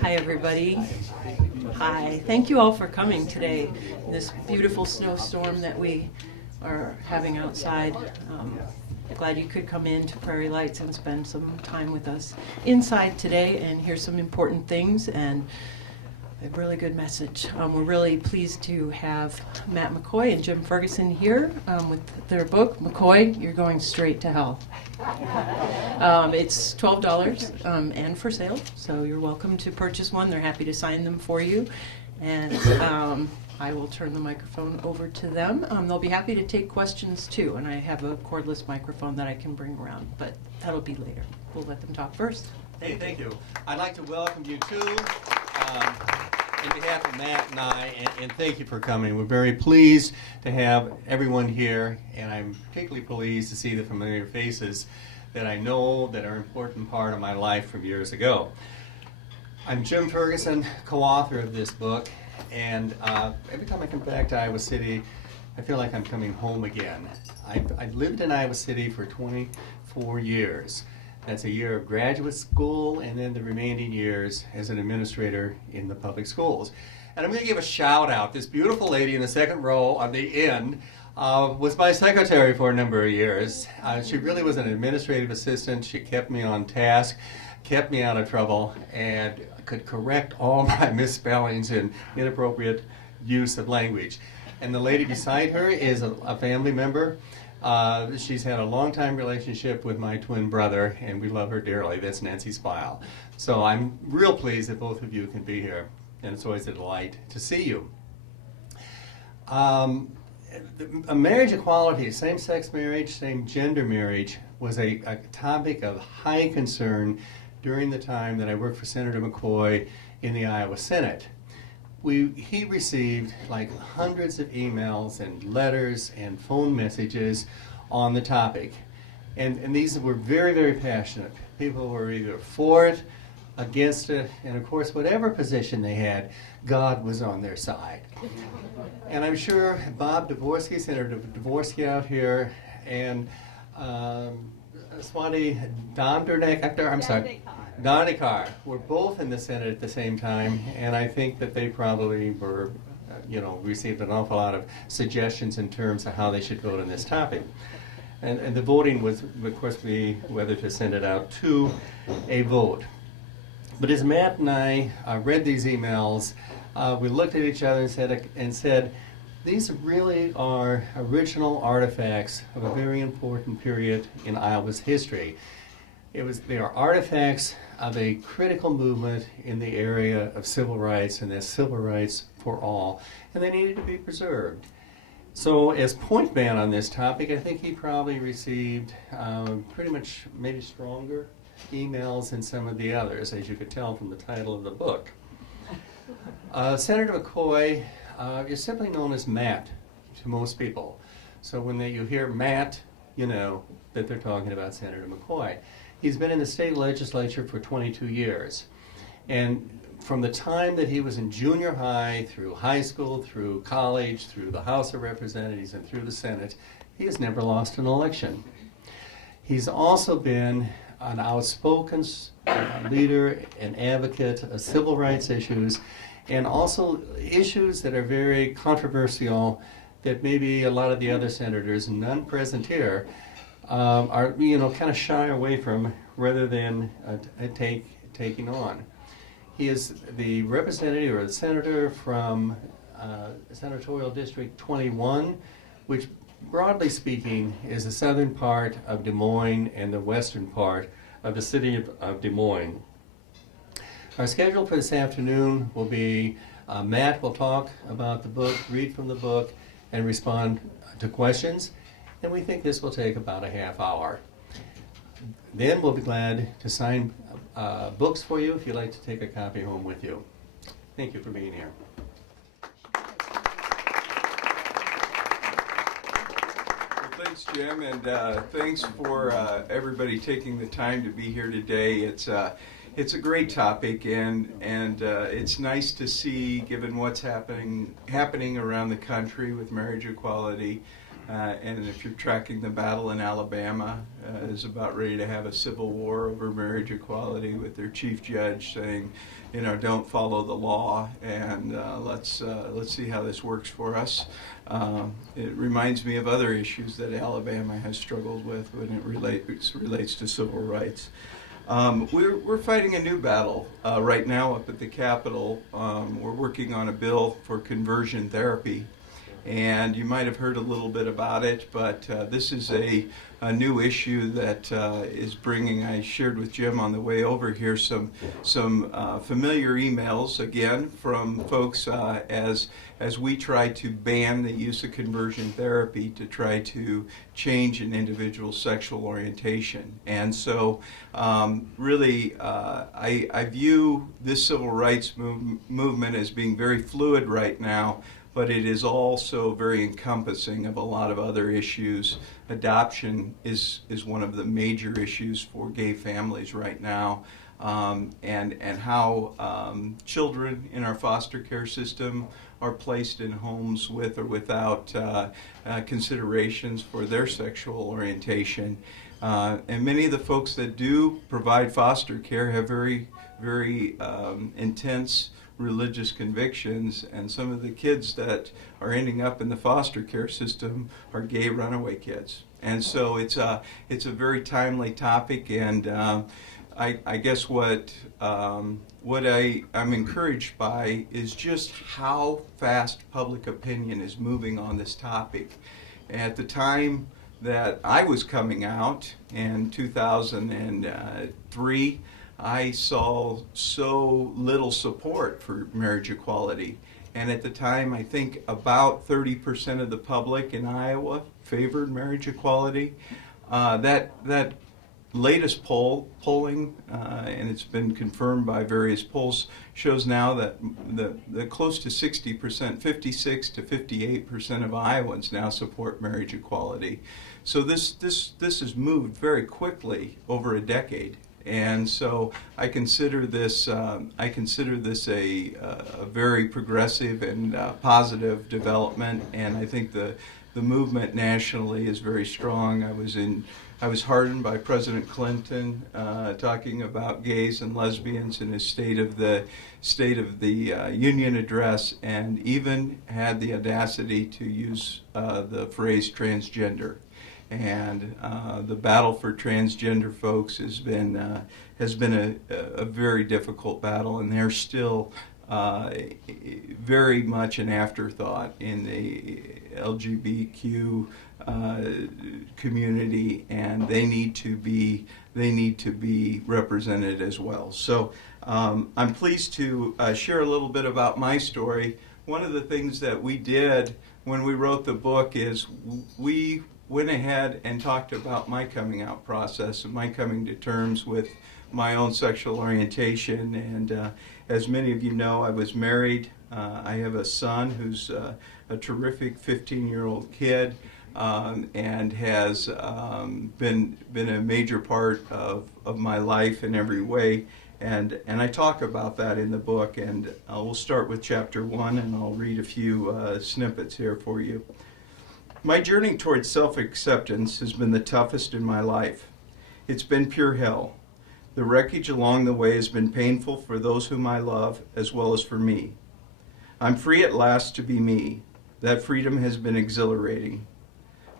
Hi everybody. Hi. Thank you all for coming today. This beautiful snowstorm that we are having outside. Glad you could come in to Prairie Lights and spend some time with us inside today and hear some important things and a really good message. We're really pleased to have Matt McCoy and Jim Ferguson here with their book, McCoy, You're Going Straight to Hell. It's $12 and for sale, so you're welcome to purchase one. They're happy to sign them for you. And I will turn the microphone over to them. They'll be happy to take questions too, and I have a cordless microphone that I can bring around, but that'll be later. We'll let them talk first. Hey, thank you. I'd like to welcome you too. On behalf of Matt and I, and thank you for coming. We're very pleased to have everyone here, and I'm particularly pleased to see the familiar faces that I know that are an important part of my life from years ago. I'm Jim Ferguson, co-author of this book, and every time I come back to Iowa City, I feel like I'm coming home again. I've lived in Iowa City for 24 years. That's a year of graduate school and then the remaining years as an administrator in the public schools. And I'm going to give a shout out. This beautiful lady in the second row on the end was my secretary for a number of years. She really was an administrative assistant. She kept me on task, kept me out of trouble, and could correct all my misspellings and inappropriate use of language. And the lady beside her is a family member. She's had a long-time relationship with my twin brother, and we love her dearly. That's Nancy Spile. So I'm real pleased that both of you can be here, and it's always a delight to see you. Marriage equality, same-sex marriage, same-gender marriage, was a topic of high concern during the time that I worked for Senator McCoy in the Iowa Senate. He received like hundreds of emails and letters and phone messages on the topic. And these were very, very passionate. People were either for it, against it, and of course, whatever position they had, God was on their side. And I'm sure Bob Dvorsky, Senator Dvorsky out here, and Swati Dandekar were both in the Senate at the same time, and I think that they probably were, received an awful lot of suggestions in terms of how they should vote on this topic. And the voting would, of course, be whether to send it out to a vote. But as Matt and I read these emails, we looked at each other and said, these really are original artifacts of a very important period in Iowa's history. They are artifacts of a critical movement in the area of civil rights, and that's civil rights for all, and they needed to be preserved. So as point man on this topic, I think he probably received pretty much maybe stronger emails than some of the others, as you could tell from the title of the book. Senator McCoy is simply known as Matt to most people. So when you hear Matt, you know that they're talking about Senator McCoy. He's been in the state legislature for 22 years. And from the time that he was in junior high, through high school, through college, through the House of Representatives, and through the Senate, he has never lost an election. He's also been an outspoken leader and advocate of civil rights issues, and also issues that are very controversial that maybe a lot of the other senators, none present here, are kind of shy away from rather than taking on. He is the representative or the senator from Senatorial District 21, which broadly speaking is the southern part of Des Moines and the western part of the city of Des Moines. Our schedule for this afternoon will be Matt will talk about the book, read from the book, and respond to questions. And we think this will take about a half hour. Then we'll be glad to sign books for you if you'd like to take a copy home with you. Thank you for being here. Well, thanks, Jim, and thanks for everybody taking the time to be here today. It's a great topic, and it's nice to see, given what's happening around the country with marriage equality, and if you're tracking the battle in Alabama, is about ready to have a civil war over marriage equality, with their chief judge saying, you know, don't follow the law, and let's see how this works for us. It reminds me of other issues that Alabama has struggled with when it relates to civil rights. We're fighting a new battle right now up at the Capitol. We're working on a bill for conversion therapy, and you might have heard a little bit about it, but this is a new issue that is bringing, I shared with Jim on the way over here, some familiar emails, again, from folks as we try to ban the use of conversion therapy to try to change an individual's sexual orientation. And so really, I view this civil rights movement as being very fluid right now, but it is also very encompassing of a lot of other issues. Adoption is one of the major issues for gay families right now, and how children in our foster care system are placed in homes with or without considerations for their sexual orientation. And many of the folks that do provide foster care have very, very intense religious convictions, and some of the kids that are ending up in the foster care system are gay runaway kids. And so it's a very timely topic, and I guess what I'm encouraged by is just how fast public opinion is moving on this topic. At the time that I was coming out in 2003, I saw so little support for marriage equality. And at the time, I think about 30% of the public in Iowa favored marriage equality. That latest polling, and it's been confirmed by various polls, shows now that the close to 60%, 56 to 58% of Iowans now support marriage equality. So this has moved very quickly over a decade. And so I consider this a very progressive and positive development, and I think the movement nationally is very strong. I was heartened by President Clinton talking about gays and lesbians in his State of the Union address, and even had the audacity to use the phrase transgender. And the battle for transgender folks has been a very difficult battle, and they're still very much an afterthought in the LGBTQ community, and they need to be represented as well. So I'm pleased to share a little bit about my story. One of the things that we did when we wrote the book is we went ahead and talked about my coming out process and my coming to terms with my own sexual orientation. And as many of you know, I was married. I have a son who's a terrific 15-year-old kid, and has been a major part of my life in every way. And I talk about that in the book, and we'll start with chapter 1, and I'll read a few snippets here for you. My journey towards self-acceptance has been the toughest in my life. It's been pure hell. The wreckage along the way has been painful for those whom I love, as well as for me. I'm free at last to be me. That freedom has been exhilarating.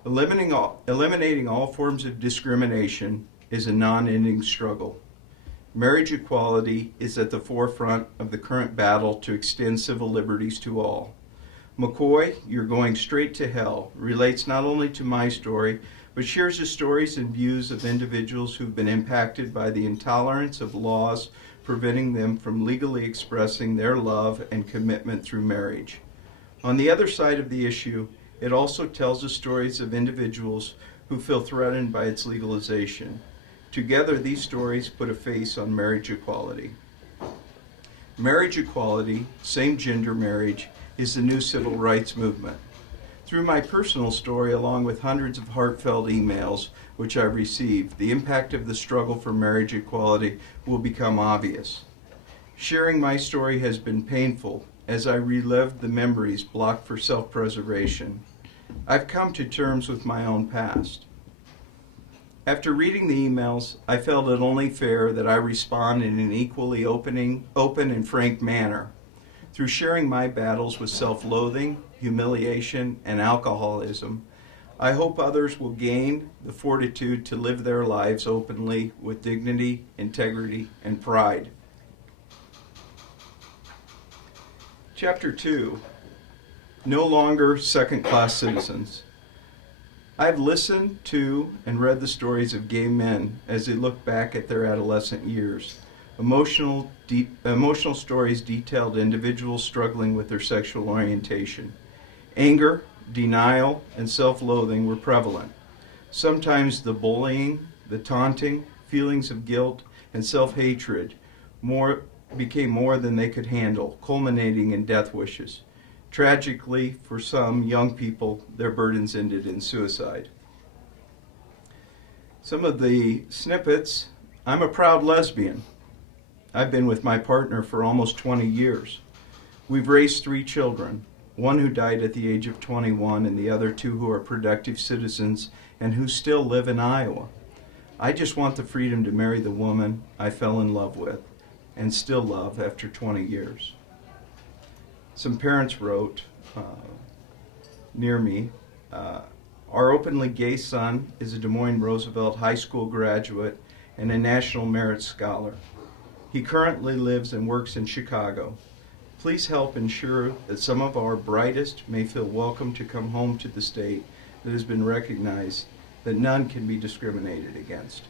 Eliminating all forms of discrimination is a non-ending struggle. Marriage equality is at the forefront of the current battle to extend civil liberties to all. McCoy, You're Going Straight to Hell relates not only to my story, but shares the stories and views of individuals who've been impacted by the intolerance of laws preventing them from legally expressing their love and commitment through marriage. On the other side of the issue, it also tells the stories of individuals who feel threatened by its legalization. Together, these stories put a face on marriage equality. Marriage equality, same-gender marriage, is the new civil rights movement. Through my personal story, along with hundreds of heartfelt emails which I've received, the impact of the struggle for marriage equality will become obvious. Sharing my story has been painful as I relived the memories blocked for self-preservation. I've come to terms with my own past. After reading the emails, I felt it only fair that I respond in an equally open and frank manner. Through sharing my battles with self-loathing, humiliation, and alcoholism, I hope others will gain the fortitude to live their lives openly with dignity, integrity, and pride. Chapter 2, No Longer Second-Class Citizens. I've listened to and read the stories of gay men as they look back at their adolescent years. Emotional stories detailed individuals struggling with their sexual orientation. Anger, denial, and self-loathing were prevalent. Sometimes the bullying, the taunting, feelings of guilt, and self-hatred became more than they could handle, culminating in death wishes. Tragically, for some young people, their burdens ended in suicide. Some of the snippets: I'm a proud lesbian. I've been with my partner for almost 20 years. We've raised 3 children, one who died at the age of 21 and the other 2 who are productive citizens and who still live in Iowa. I just want the freedom to marry the woman I fell in love with and still love after 20 years. Some parents wrote near me, our openly gay son is a Des Moines Roosevelt High School graduate and a National Merit Scholar. He currently lives and works in Chicago. Please help ensure that some of our brightest may feel welcome to come home to the state that has been recognized, that none can be discriminated against.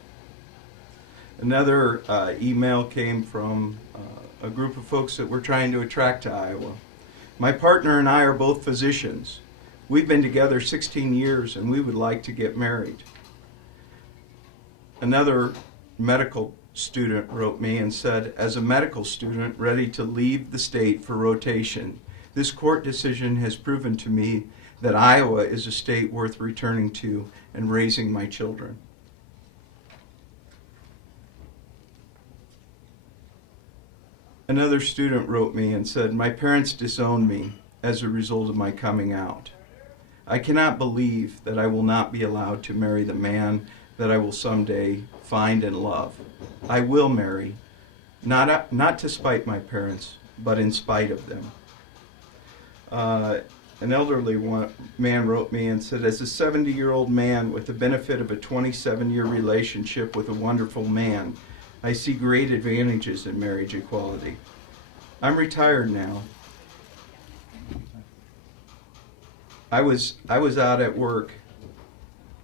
Another email came from a group of folks that we're trying to attract to Iowa. My partner and I are both physicians. We've been together 16 years and we would like to get married. Another medical student wrote me and said, as a medical student ready to leave the state for rotation, this court decision has proven to me that Iowa is a state worth returning to and raising my children. Another student wrote me and said, my parents disowned me as a result of my coming out. I cannot believe that I will not be allowed to marry the man that I will someday find and love. I will marry, not to spite my parents, but in spite of them. An elderly man wrote me and said, as a 70-year-old man with the benefit of a 27-year relationship with a wonderful man, I see great advantages in marriage equality. I'm retired now. I was out at work.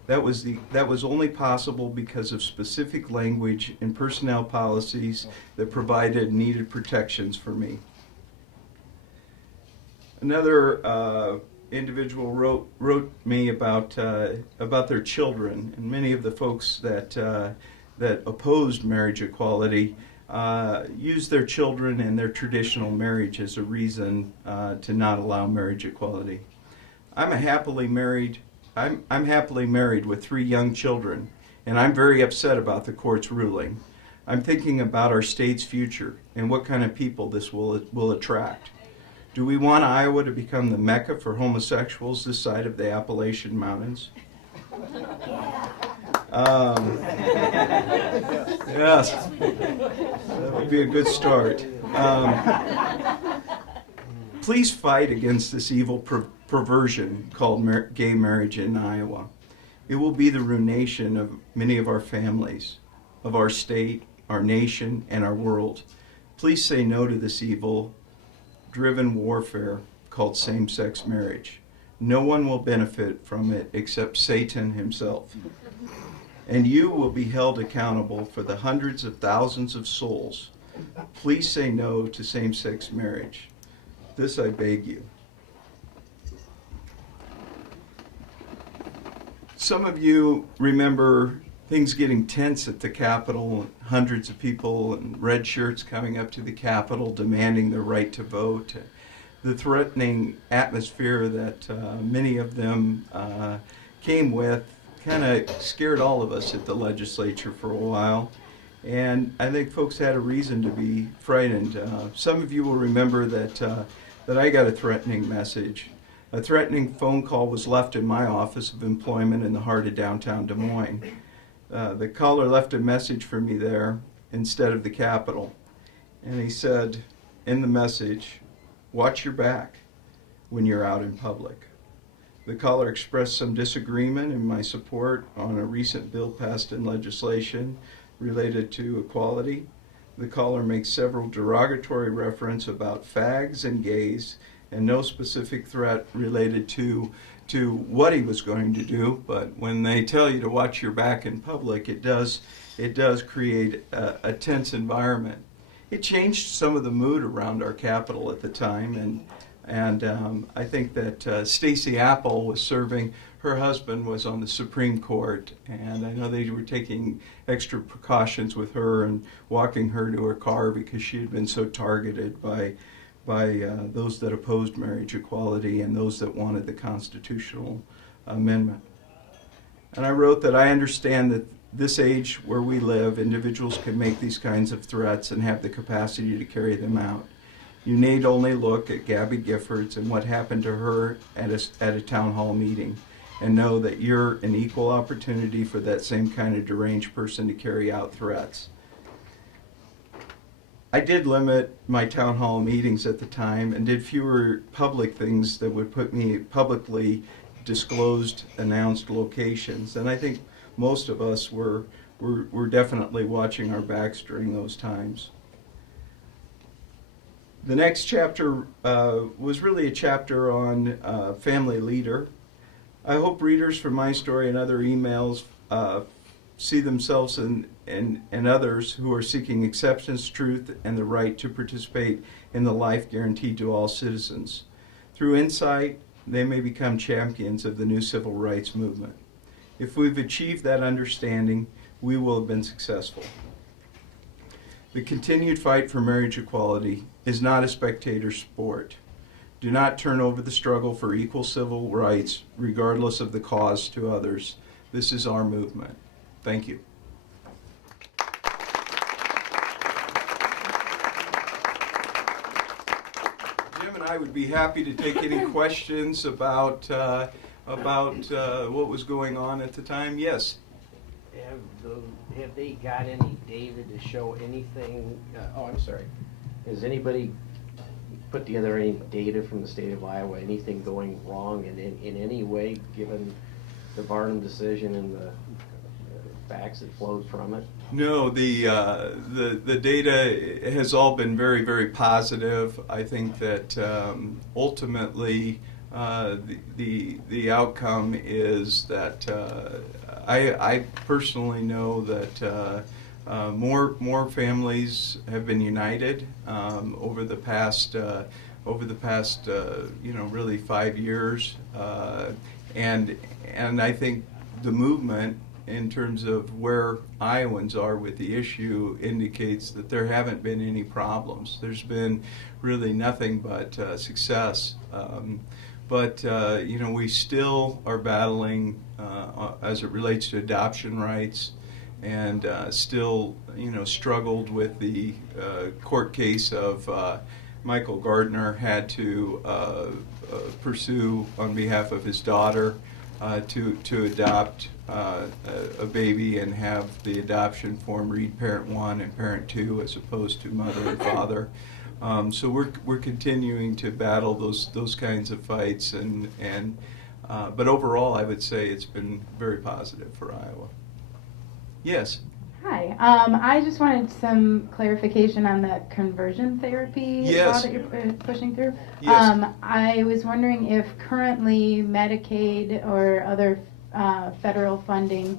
That was only possible because of specific language in personnel policies that provided needed protections for me. Another individual wrote me about their children, and many of the folks that opposed marriage equality used their children and their traditional marriage as a reason to not allow marriage equality. I'm happily married with 3 young children, and I'm very upset about the court's ruling. I'm thinking about our state's future and what kind of people this will attract. Do we want Iowa to become the Mecca for homosexuals this side of the Appalachian Mountains? Yes, that would be a good start. Please fight against this evil perversion called gay marriage in Iowa. It will be the ruination of many of our families, of our state, our nation, and our world. Please say no to this evil-driven warfare called same-sex marriage. No one will benefit from it except Satan himself. And you will be held accountable for the hundreds of thousands of souls. Please say no to same-sex marriage. This I beg you. Some of you remember things getting tense at the Capitol, hundreds of people in red shirts coming up to the Capitol demanding their right to vote, the threatening atmosphere that many of them came with kind of scared all of us at the legislature for a while. And I think folks had a reason to be frightened. Some of you will remember that I got a threatening message. A threatening phone call was left in my office of employment in the heart of downtown Des Moines. The caller left a message for me there instead of the Capitol. And he said in the message, "Watch your back when you're out in public." The caller expressed some disagreement in my support on a recent bill passed in legislation related to equality. The caller makes several derogatory reference about fags and gays and no specific threat related to what he was going to do. But when they tell you to watch your back in public, it does create a tense environment. It changed some of the mood around our Capitol at the time, and I think that Stacey Apple was serving. Her husband was on the Supreme Court, and I know they were taking extra precautions with her and walking her to her car because she had been so targeted by those that opposed marriage equality and those that wanted the constitutional amendment. And I wrote that I understand that this age where we live, individuals can make these kinds of threats and have the capacity to carry them out. You need only look at Gabby Giffords and what happened to her at a town hall meeting and know that you're an equal opportunity for that same kind of deranged person to carry out threats. I did limit my town hall meetings at the time and did fewer public things that would put me publicly disclosed, announced locations. And I think most of us were definitely watching our backs during those times. The next chapter was really a chapter on family leader. I hope readers from my story and other emails see themselves and others who are seeking acceptance, truth, and the right to participate in the life guaranteed to all citizens. Through insight, they may become champions of the new civil rights movement. If we've achieved that understanding, we will have been successful. The continued fight for marriage equality is not a spectator sport. Do not turn over the struggle for equal civil rights, regardless of the cause, to others. This is our movement. Thank you. Jim and I would be happy to take any questions about what was going on at the time. Yes. Have they got any data to show anything? I'm sorry. Has anybody put together any data from the state of Iowa? Anything going wrong in any way, given the Barnum decision and the facts that flowed from it? No, the data has all been very, very positive. I think that ultimately the outcome is that I personally know that more families have been united over the past really 5 years, and I think the movement in terms of where Iowans are with the issue indicates that there haven't been any problems. There's been really nothing but success. But we still are battling as it relates to adoption rights, and still struggled with the court case of Michael Gardner had to pursue on behalf of his daughter to adopt a baby and have the adoption form read parent 1 and parent 2 as opposed to mother and father. So we're continuing to battle those kinds of fights, but overall I would say it's been very positive for Iowa. Yes. Hi. I just wanted some clarification on the conversion therapy law that you're pushing through. Yes. I was wondering if currently Medicaid or other federal funding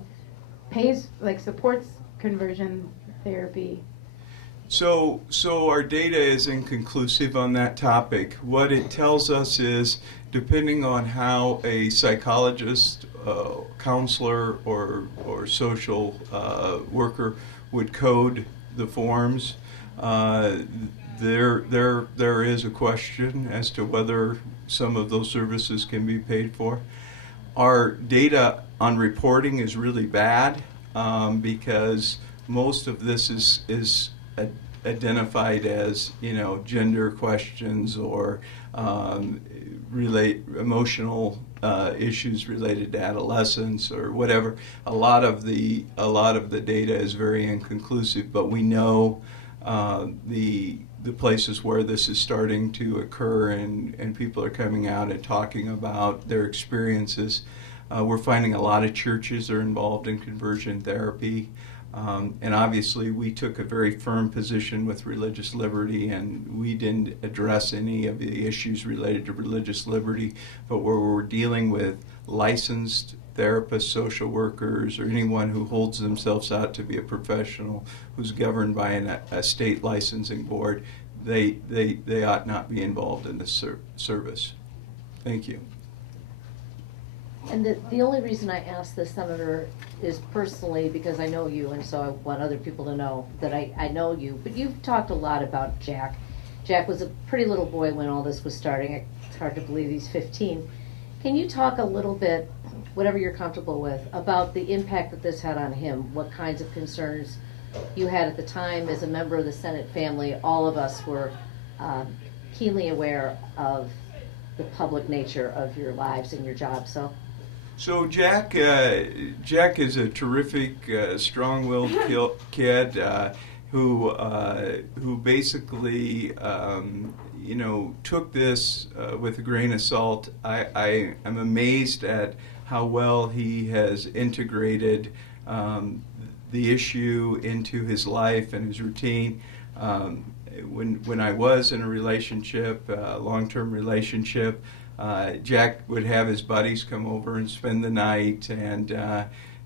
supports conversion therapy. So our data is inconclusive on that topic. What it tells us is, depending on how a psychologist counselor or social worker would code the forms. There is a question as to whether some of those services can be paid for. Our data on reporting is really bad because most of this is identified as, gender questions or emotional issues related to adolescence or whatever. A lot of the data is very inconclusive, but we know the places where this is starting to occur and people are coming out and talking about their experiences. We're finding a lot of churches are involved in conversion therapy. And obviously we took a very firm position with religious liberty, and we didn't address any of the issues related to religious liberty, but where we're dealing with licensed therapists, social workers, or anyone who holds themselves out to be a professional who's governed by a state licensing board, they ought not be involved in this service. Thank you. And the only reason I asked this, Senator, is personally because I know you, and so I want other people to know that I know you. But you've talked a lot about Jack. Jack was a pretty little boy when all this was starting. It's hard to believe he's 15. Can you talk a little bit, whatever you're comfortable with, about the impact that this had on him? What kinds of concerns you had at the time as a member of the Senate family? All of us were keenly aware of the public nature of your lives and your job. So Jack is a terrific, strong-willed kid who basically, took this with a grain of salt. I am amazed at how well he has integrated the issue into his life and his routine. When I was in a relationship, a long-term relationship, Jack would have his buddies come over and spend the night and,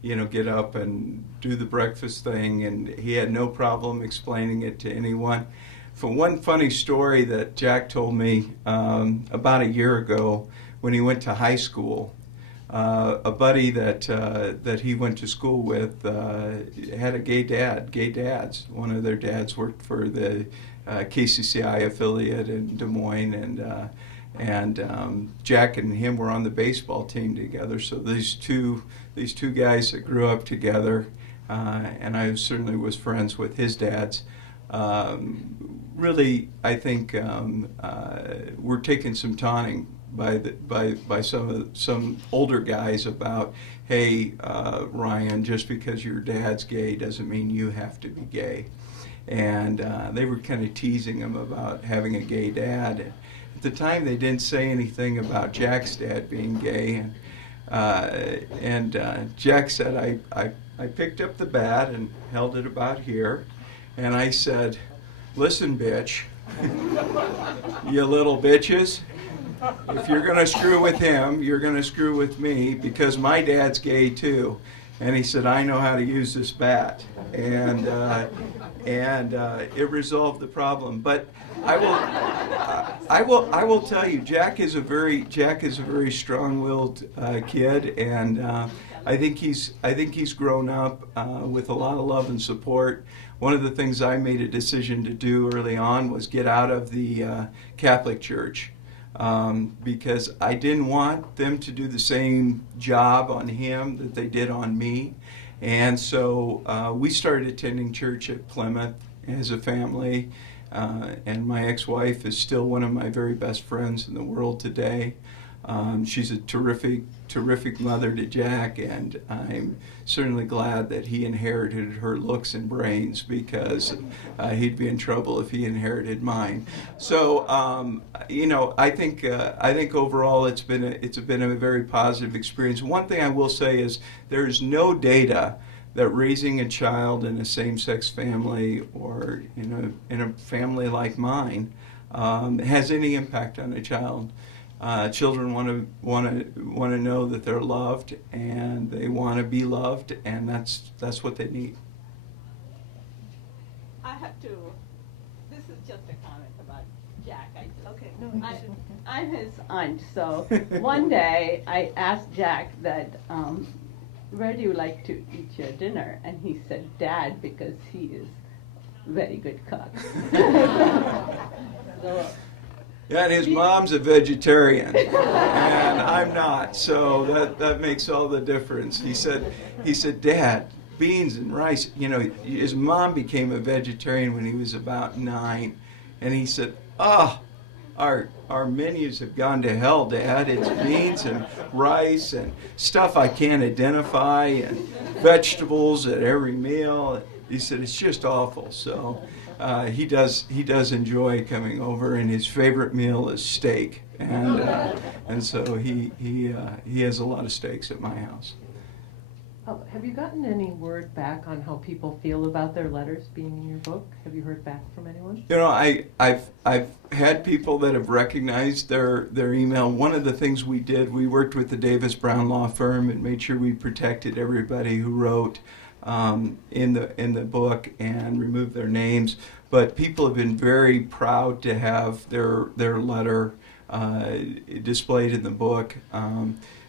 get up and do the breakfast thing, and he had no problem explaining it to anyone. For one funny story that Jack told me about a year ago when he went to high school, a buddy that he went to school with had a gay dads. One of their dads worked for the KCCI affiliate in Des Moines, and Jack and him were on the baseball team together. So these two guys that grew up together, and I certainly was friends with his dads. Really, I think we're taking some taunting by some older guys about, hey, Ryan, just because your dad's gay doesn't mean you have to be gay. And they were kind of teasing him about having a gay dad. At the time, they didn't say anything about Jack's dad being gay, and Jack said, I picked up the bat and held it about here, and I said, listen, bitch, you little bitches, if you're going to screw with him, you're going to screw with me, because my dad's gay too. And he said, I know how to use this bat. And it resolved the problem. But I will tell you, Jack is a very strong-willed kid, and I think he's grown up with a lot of love and support. One of the things I made a decision to do early on was get out of the Catholic Church. Because I didn't want them to do the same job on him that they did on me. And so we started attending church at Plymouth as a family. And my ex-wife is still one of my very best friends in the world today. She's a terrific mother to Jack, and I'm certainly glad that he inherited her looks and brains, because he'd be in trouble if he inherited mine. So I think overall it's been a very positive experience. One thing I will say is there's no data that raising a child in a same-sex family or in a family like mine has any impact on a child. Children want to know that they're loved, and they want to be loved, and that's what they need. I have to. This is just a comment about Jack. I'm his aunt. So one day I asked Jack that, where do you like to eat your dinner? And he said, Dad, because he is very good cook. So, Yeah, and his mom's a vegetarian, and I'm not, so that makes all the difference. He said, Dad, beans and rice. You know, his mom became a vegetarian when he was about 9, and he said, our menus have gone to hell, Dad. It's beans and rice and stuff I can't identify and vegetables at every meal. He said it's just awful. So he does enjoy coming over, and his favorite meal is steak, and so he has a lot of steaks at my house. Have you gotten any word back on how people feel about their letters being in your book? Have you heard back from anyone? You know, I've had people that have recognized their email. One of the things we did, we worked with the Davis Brown law firm and made sure we protected everybody who wrote in the book and removed their names. But people have been very proud to have their letter displayed in the book.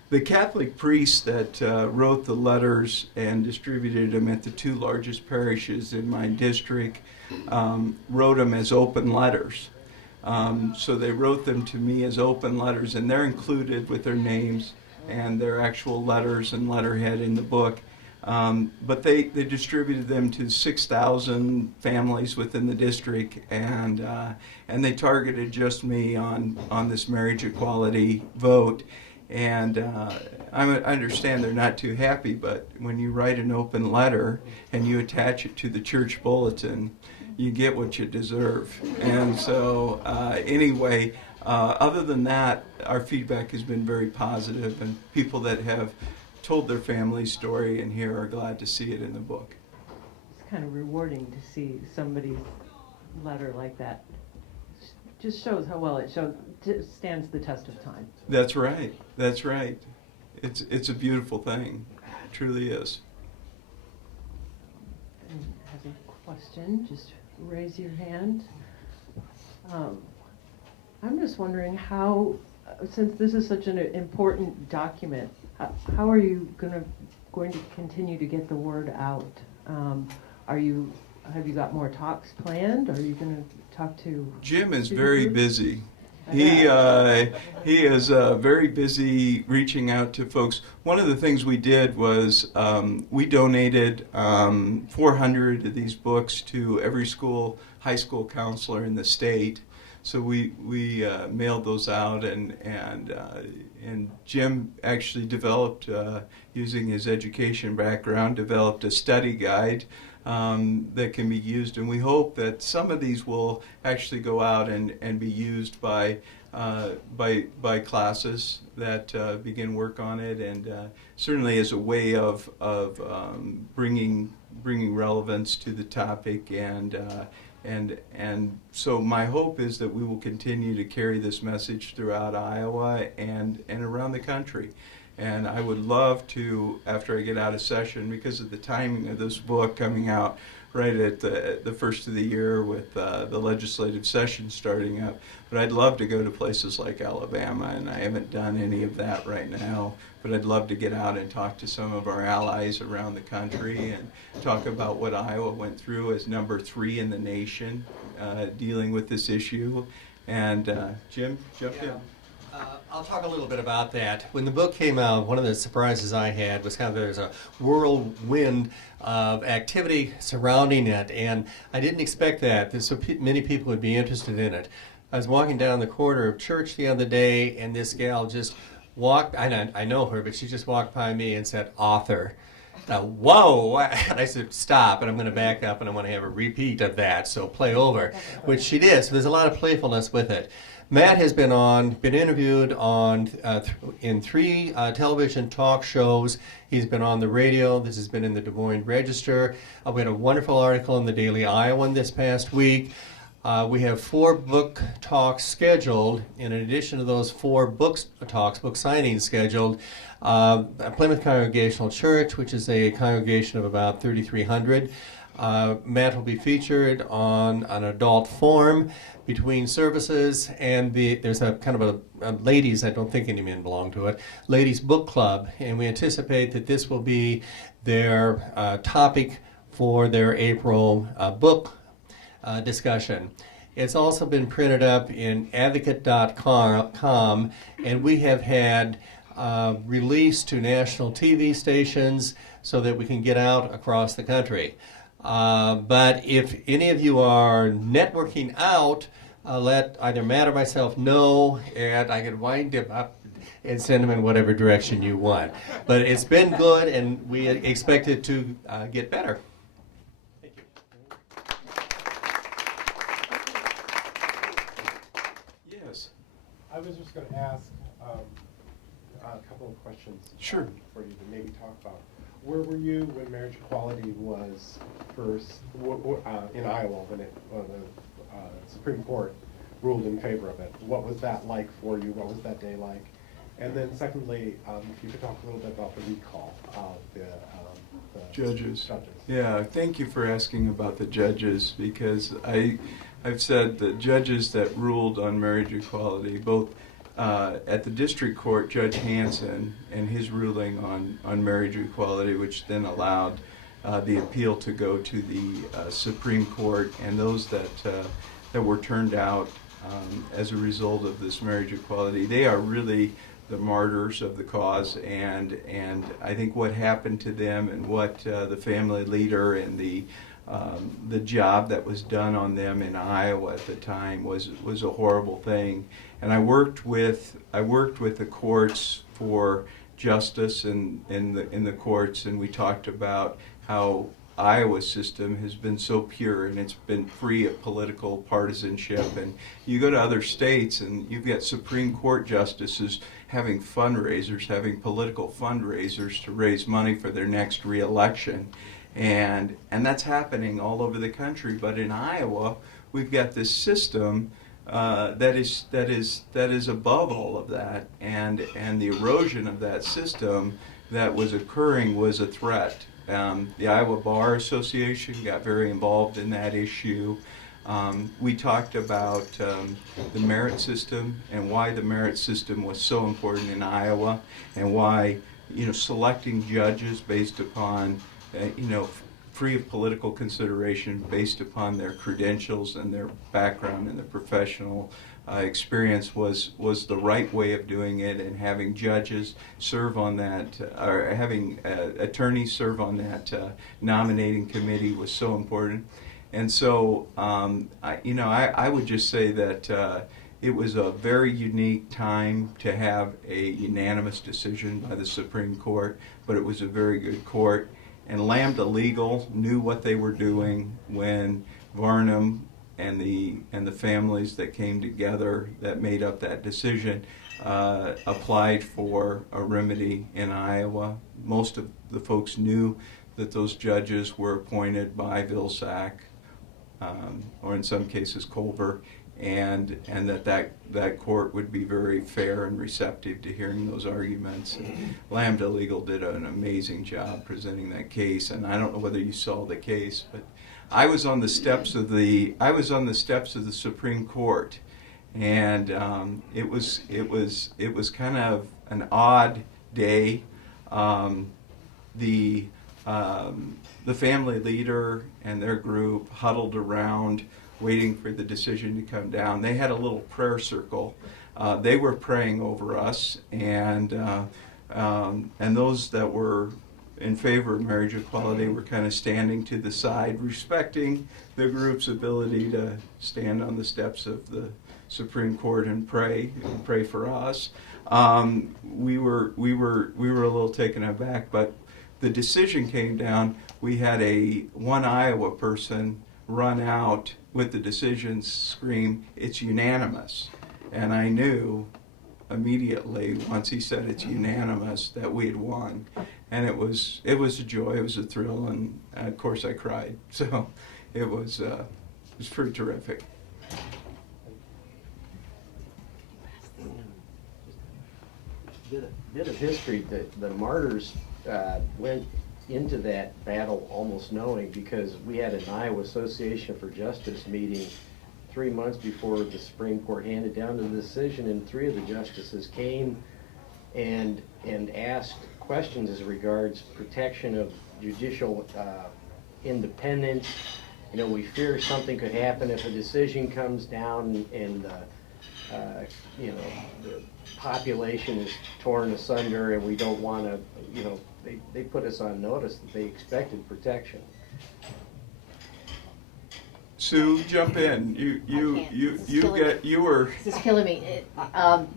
The Catholic priest that wrote the letters and distributed them at the 2 largest parishes in my district wrote them as open letters. So they wrote them to me as open letters, and they're included with their names and their actual letters and letterhead in the book. But they distributed them to 6,000 families within the district, and they targeted just me on this marriage equality vote. And I understand they're not too happy, but when you write an open letter and you attach it to the church bulletin, you get what you deserve. And so anyway, other than that, our feedback has been very positive, and people that have told their family story and here are glad to see it in the book. It's kind of rewarding to see somebody's letter like that. Just shows how well it stands the test of time. That's right. That's right. It's a beautiful thing. It truly is. Anyone has a question, just raise your hand. I'm just wondering how, since this is such an important document, how are you going to continue to get the word out? Have you got more talks planned? Are you going to talk to? Jim is very busy. He is very busy reaching out to folks. One of the things we did was we donated 400 of these books to every high school counselor in the state. So we mailed those out, and Jim actually developed, using his education background, developed a study guide that can be used, and we hope that some of these will actually go out and be used by classes that begin work on it, and certainly as a way of bringing relevance to the topic, and so my hope is that we will continue to carry this message throughout Iowa and around the country. And I would love to, after I get out of session, because of the timing of this book coming out right at the first of the year with the legislative session starting up, but I'd love to go to places like Alabama, and I haven't done any of that right now, but I'd love to get out and talk to some of our allies around the country and talk about what Iowa went through as number 3 in the nation dealing with this issue. And Jim, jump in. I'll talk a little bit about that. When the book came out, one of the surprises I had was how there's a whirlwind of activity surrounding it, and I didn't expect that so many people would be interested in it. I was walking down the corner of church the other day, and this gal just walked, I know her, but she just walked by me and said, author. Whoa! And I said, stop, and I'm going to back up, and I want to have a repeat of that, so play over, which she did. So there's a lot of playfulness with it. Matt has been interviewed in 3 television talk shows. He's been on the radio. This has been in the Des Moines Register. We had a wonderful article in the Daily Iowan this past week. We have 4 book talks scheduled. In addition to those 4 book signings scheduled, Plymouth Congregational Church, which is a congregation of about 3,300. Matt will be featured on an adult forum between services, and there's a kind of a ladies, I don't think any men belong to it, ladies book club, and we anticipate that this will be their topic for their April book discussion. It's also been printed up in advocate.com, and we have had released to national TV stations so that we can get out across the country. But if any of you are networking out, let either Matt or myself know, and I can wind him up and send them in whatever direction you want. But it's been good, and we expect it to get better. Thank you. Yes. I was just going to ask a couple of questions Sure. For you to maybe talk about. Where were you when marriage equality was first in Iowa when the Supreme Court ruled in favor of it? What was that like for you? What was that day like? And then secondly, if you could talk a little bit about the recall of the Judges. Yeah, thank you for asking about the judges, because I've said the judges that ruled on marriage equality, both at the district court, Judge Hanson and his ruling on marriage equality, which then allowed the appeal to go to the Supreme Court, and those that were turned out as a result of this marriage equality, they are really the martyrs of the cause, and I think what happened to them and what the family leader and the job that was done on them in Iowa at the time was a horrible thing. And I worked with the courts for justice in the courts, and we talked about how Iowa's system has been so pure and it's been free of political partisanship. And you go to other states and you've got Supreme Court justices having fundraisers, having political fundraisers to raise money for their next re-election. And that's happening all over the country. But in Iowa, we've got this system that is above all of that, and the erosion of that system that was occurring was a threat. The Iowa Bar Association got very involved in that issue. We talked about the merit system and why the merit system was so important in Iowa, and why selecting judges based upon free of political consideration, based upon their credentials and their background and their professional experience was the right way of doing it, and having judges serve on that, or having attorneys serve on that nominating committee was so important. And so I would just say that it was a very unique time to have a unanimous decision by the Supreme Court, but it was a very good court. And Lambda Legal knew what they were doing when Varnum and the families that came together that made up that decision applied for a remedy in Iowa. Most of the folks knew that those judges were appointed by Vilsack, or in some cases Culver, and that court would be very fair and receptive to hearing those arguments. And Lambda Legal did an amazing job presenting that case, and I don't know whether you saw the case, but I was on the steps of the Supreme Court, and it was kind of an odd day. The family leader and their group huddled around waiting for the decision to come down. They had a little prayer circle. They were praying over us, and those that were in favor of marriage equality were kind of standing to the side, respecting the group's ability to stand on the steps of the Supreme Court and pray for us. We were a little taken aback, but the decision came down. We had one Iowa person run out with the decision, scream, "It's unanimous." And I knew immediately, once he said it's unanimous, that we had won. And it was a joy, it was a thrill, and of course I cried. So it was pretty terrific. Bit of history. The martyrs went into that battle almost knowing, because we had an Iowa Association for Justice meeting 3 months before the Supreme Court handed down the decision, and 3 of the justices came and asked questions as regards protection of judicial independence. You know, we fear something could happen if a decision comes down and you know, the population is torn asunder, and we don't want to, you know, they put us on notice that they expected protection. Sue, jump in. You were. This is killing me.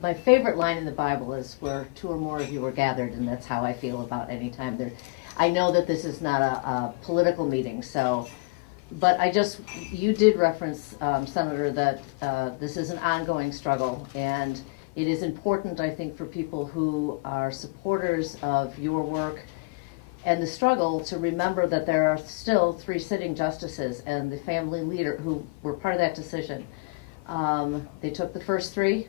My favorite line in the Bible is where 2 or more of you are gathered, and that's how I feel about any time there. I know that this is not a political meeting, so, but you did reference, Senator, that this is an ongoing struggle, and it is important, I think, for people who are supporters of your work and the struggle to remember that there are still 3 sitting justices and the family leader who were part of that decision. They took the first 3,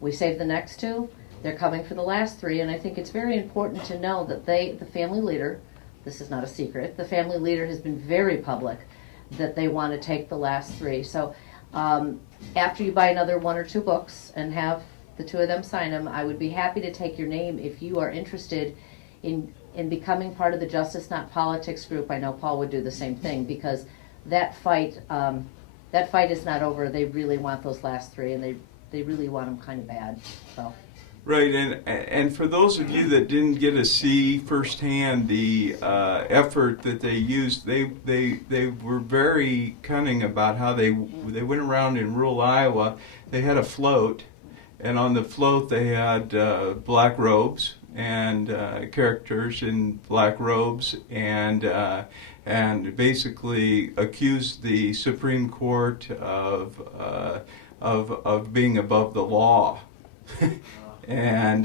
we saved the next 2, they're coming for the last 3, and I think it's very important to know that the family leader, this is not a secret, the family leader has been very public that they want to take the last 3. So after you buy another 1 or 2 books and have the 2 of them sign them, I would be happy to take your name if you are interested in becoming part of the Justice Not Politics group. I know Paul would do the same thing, because that fight is not over. They really want those last 3, and they really want them kind of bad. So. Right, and for those of you that didn't get to see firsthand the effort that they used, they were very cunning about how they went around in rural Iowa. They had a float, and on the float they had black robes and characters in black robes, and basically accused the Supreme Court of being above the law. And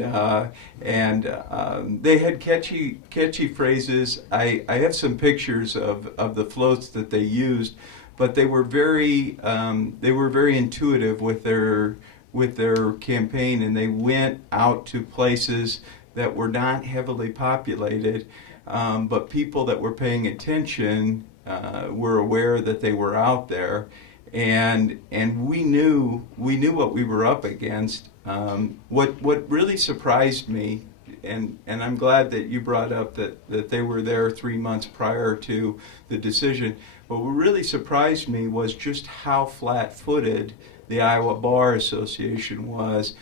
they had catchy phrases. I have some pictures of the floats that they used, but they were very intuitive with their campaign, and they went out to places that were not heavily populated, but people that were paying attention were aware that they were out there, and we knew what we were up against. What really surprised me, and I'm glad that you brought up that they were there 3 months prior to the decision, but what really surprised me was just how flat-footed the Iowa Bar Association was.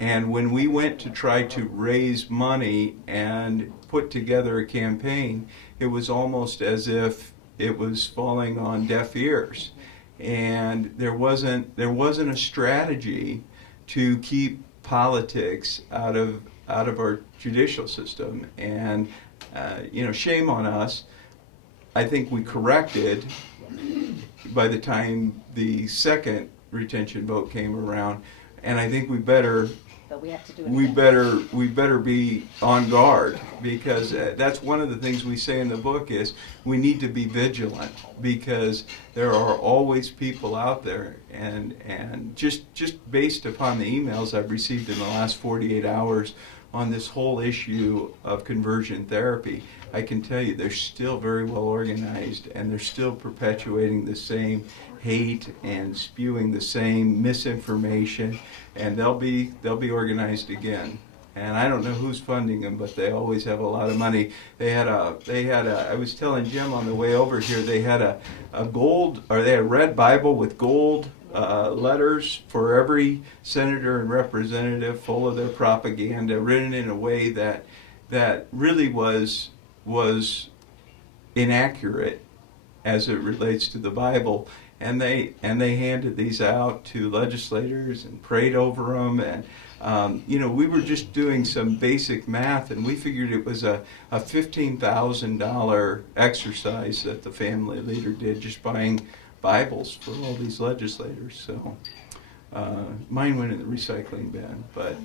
And when we went to try to raise money and put together a campaign, it was almost as if it was falling on deaf ears. And there wasn't a strategy to keep politics out of our judicial system. And shame on us. I think we corrected by the time the second retention vote came around, and I think we better be on guard, because that's one of the things we say in the book is we need to be vigilant, because there are always people out there, and just based upon the emails I've received in the last 48 hours on this whole issue of conversion therapy, I can tell you they're still very well organized, and they're still perpetuating the same hate and spewing the same misinformation, and they'll be organized again. And I don't know who's funding them, but they always have a lot of money. They had a I was telling Jim on the way over here, they had a red Bible with gold letters for every senator and representative, full of their propaganda, written in a way that really was inaccurate as it relates to the Bible. And they handed these out to legislators and prayed over them, and we were just doing some basic math, and we figured it was a $15,000 exercise that the family leader did just buying Bibles for all these legislators. So mine went in the recycling bin, but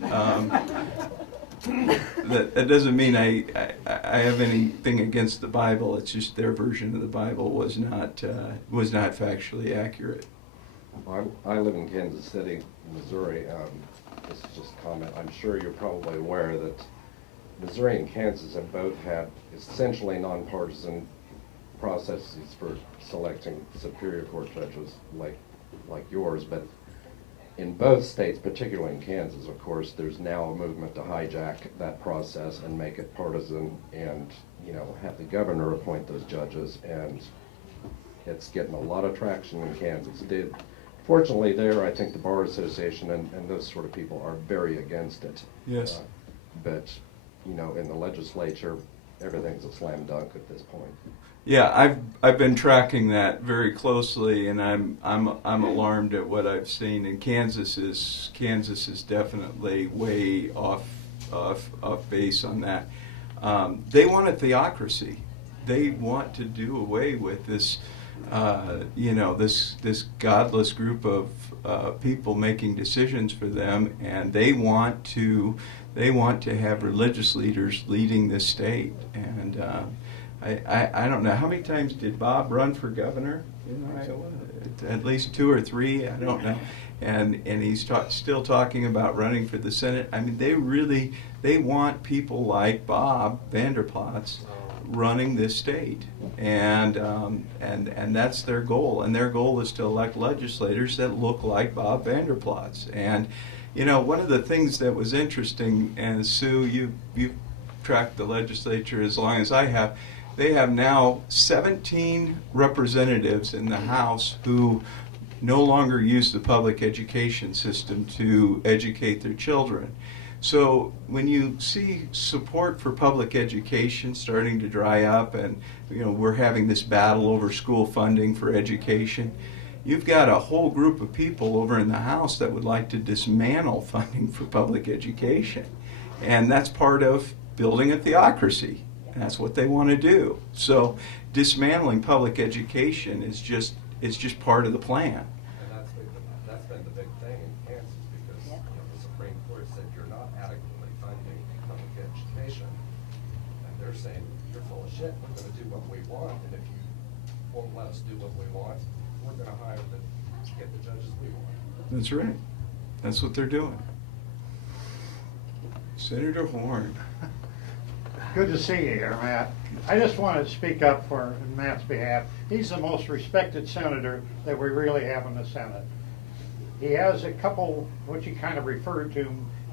that doesn't mean I have anything against the Bible. It's just their version of the Bible was not factually accurate. Well, I live in Kansas City, Missouri. This is just a comment. I'm sure you're probably aware that Missouri and Kansas have both had essentially nonpartisan processes for selecting Superior Court judges like yours, but in both states, particularly in Kansas, of course, there's now a movement to hijack that process and make it partisan and, have the governor appoint those judges, and it's getting a lot of traction in Kansas. Fortunately there, I think the Bar Association and those sort of people are very against it. Yes. But, in the legislature, everything's a slam dunk at this point. Yeah, I've been tracking that very closely, and I'm alarmed at what I've seen. And Kansas is definitely way off base on that. They want a theocracy. They want to do away with this, this godless group of people making decisions for them, and they want to have religious leaders leading this state. And I don't know, how many times did Bob run for governor in Iowa? At least 2 or 3, I don't know. And he's still talking about running for the Senate. I mean, they want people like Bob Vanderplatz running this state, and that's their goal. And their goal is to elect legislators that look like Bob Vanderplatz. And one of the things that was interesting, and Sue, you've tracked the legislature as long as I have. They have now 17 representatives in the House who no longer use the public education system to educate their children. So when you see support for public education starting to dry up, and we're having this battle over school funding for education, you've got a whole group of people over in the House that would like to dismantle funding for public education. And that's part of building a theocracy. That's what they want to do. So dismantling public education is just part of the plan. And that's been the big thing in Kansas, because the Supreme Court said you're not adequately funding public education, and they're saying you're full of shit. We're going to do what we want, and if you won't let us do what we want, we're going to get the judges we want. That's right. That's what they're doing. Senator Horn. Good to see you here, Matt. I just want to speak up for Matt's behalf. He's the most respected senator that we really have in the Senate. He has a couple, what you kind of referred to,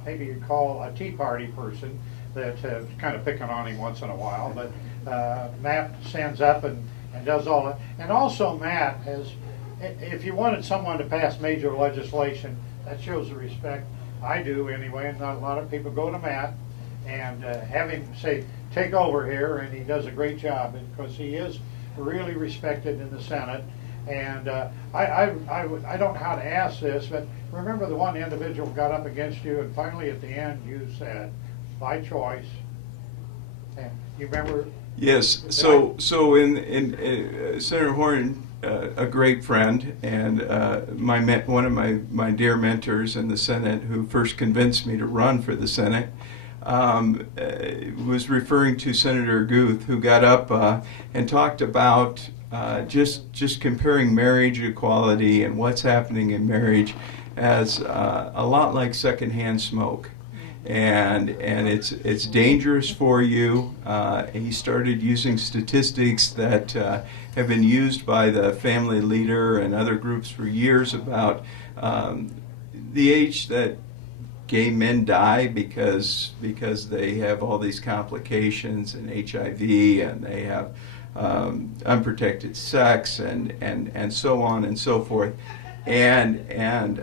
maybe you call a Tea Party person, that kind of picking on him once in a while. But Matt stands up and does all that. And also Matt has, if you wanted someone to pass major legislation, that shows the respect. I do anyway, and not a lot of people go to Matt and have him say, take over here, and he does a great job, because he is really respected in the Senate. And I don't know how to ask this, but remember the one individual got up against you, and finally at the end you said, by choice, and you remember? Yes, so in Senator Horn, a great friend, and one of my dear mentors in the Senate, who first convinced me to run for the Senate, was referring to Senator Guth, who got up and talked about just comparing marriage equality and what's happening in marriage as a lot like secondhand smoke. And it's dangerous for you. He started using statistics that have been used by the family leader and other groups for years about the age that gay men die because they have all these complications and HIV, and they have unprotected sex and so on and so forth, and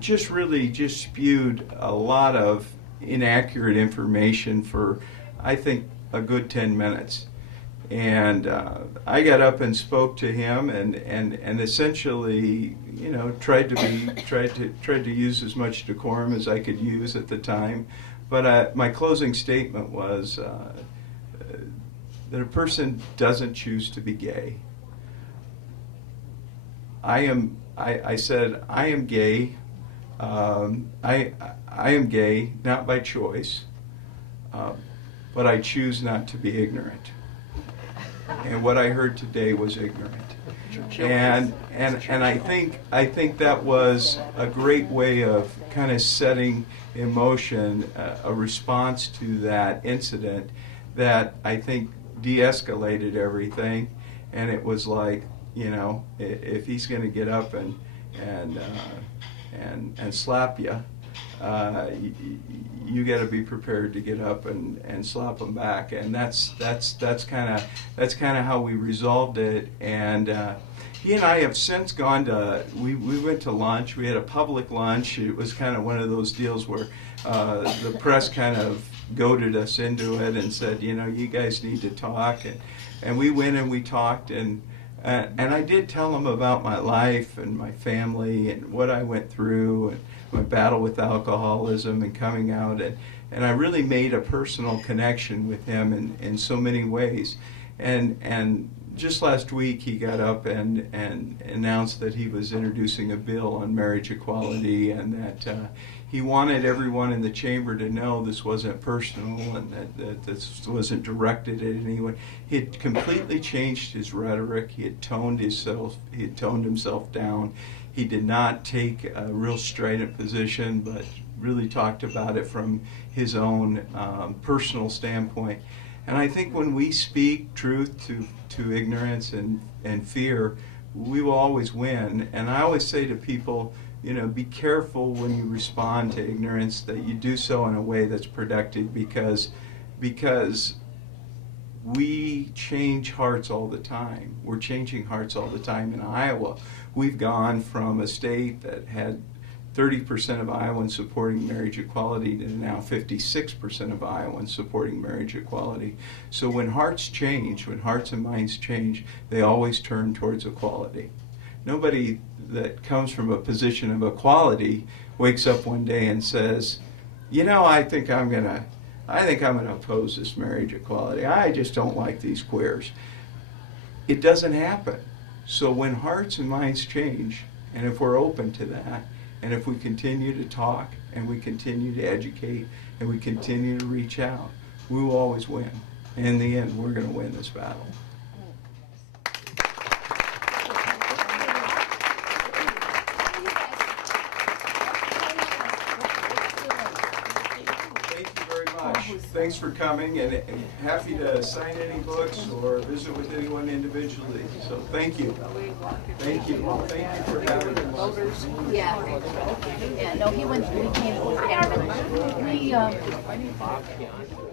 just spewed a lot of inaccurate information for, I think, a good 10 minutes. And I got up and spoke to him and essentially, tried to use as much decorum as I could use at the time. But my closing statement was that a person doesn't choose to be gay. I said, I am gay. I am gay, not by choice, but I choose not to be ignorant. And what I heard today was ignorant. And I think that was a great way of kind of setting in motion a response to that incident that I think de-escalated everything. And it was like, you know, if he's going to get up and slap you, you got to be prepared to get up and slap him back. And that's kind of how we resolved it. And he and I have since gone to, we went to lunch. We had a public lunch. It was kind of one of those deals where the press kind of goaded us into it and said, you know, you guys need to talk. And we went and we talked, and I did tell him about my life and my family and what I went through and my battle with alcoholism and coming out. And I really made a personal connection with him in so many ways. And just last week he got up and announced that he was introducing a bill on marriage equality, and that he wanted everyone in the chamber to know this wasn't personal and that this wasn't directed at anyone. He had completely changed his rhetoric. He had toned himself down. He did not take a real strident position, but really talked about it from his own personal standpoint. And I think when we speak truth to ignorance and fear, we will always win. And I always say to people, you know, be careful when you respond to ignorance that you do so in a way that's productive, because we change hearts all the time. We're changing hearts all the time in Iowa. We've gone from a state that had 30% of Iowans supporting marriage equality to now 56% of Iowans supporting marriage equality. So when hearts change, when hearts and minds change, they always turn towards equality. Nobody that comes from a position of equality wakes up one day and says, you know, I think I'm gonna oppose this marriage equality. I just don't like these queers. It doesn't happen. So when hearts and minds change, and if we're open to that, and if we continue to talk, and we continue to educate, and we continue to reach out, we will always win. And in the end, we're going to win this battle. Thanks for coming, and happy to sign any books or visit with anyone individually. So thank you. Thank you. Thank you for having us. Yeah. Yeah, no, he came, we